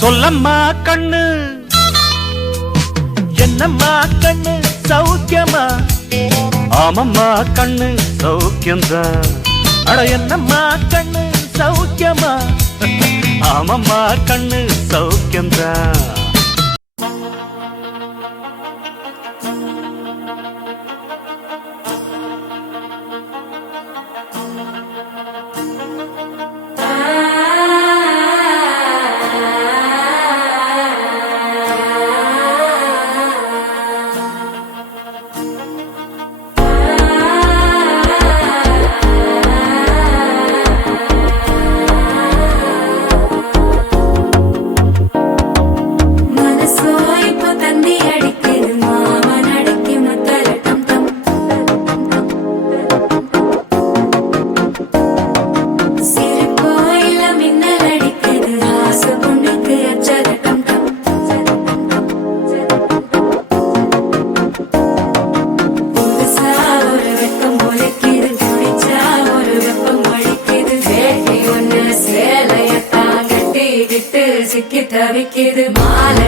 சொல்லம்மா கண்ணு. என்னம்மா கண்ணு? சௌக்கியமா? ஆமம்மா கண்ணு சௌக்கியம்தான் அட என்னம்மா கண்ணு? சௌக்கியமா? ஆமம்மா கண்ணு சௌக்கியம்தான் சிக்கி தவிக்கிது மாலை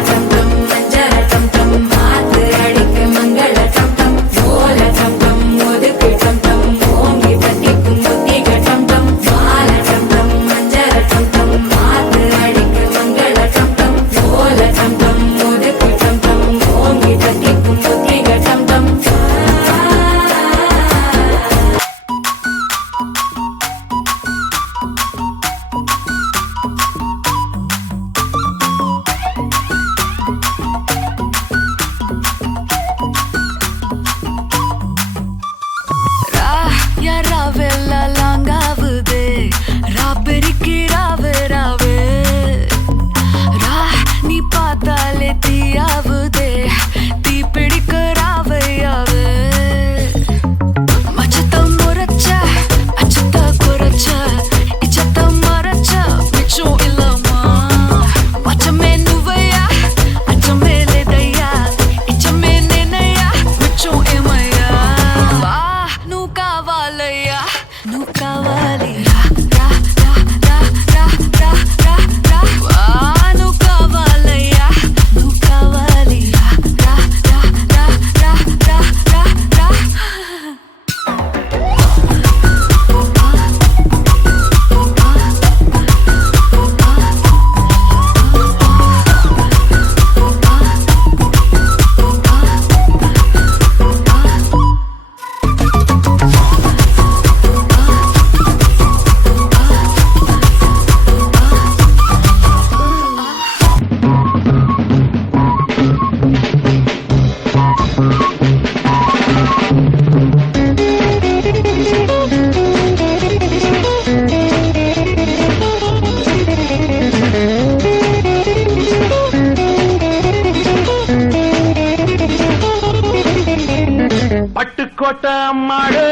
போட்ட அம்மாடு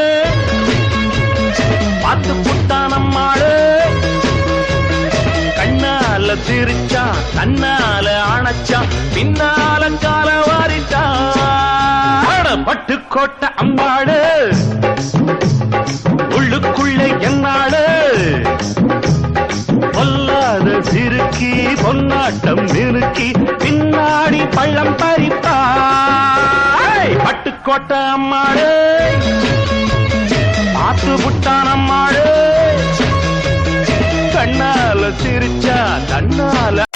பார்த்து குட்டான் அம்மாடு கண்ணால திருச்சா கண்ணால அணைச்சா பின்னால கால வாரிட்டா. பட்டு கோட்ட அம்பாடு உள்ளுக்குள்ள என்னாடு பொல்லாத சிறுக்கி பொன்னாட்டம் நெருக்கி பின்னாடி பள்ளம் பறிப்பா. கோட்டை அம்மாளே ஆத்து புட்டான் அம்மாளே கண்ணால சிரிச்சா தன்னால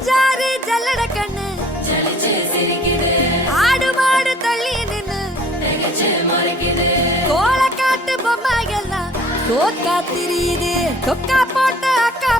அஞ்சாறு ஜல்லட கண்ணு. ஆடு மாடு தள்ளி நின்னு. கோலக்காட்டு பொம்மை எல்லாம் தோக்கா திரியுது. தொக்கா போட்ட அக்கா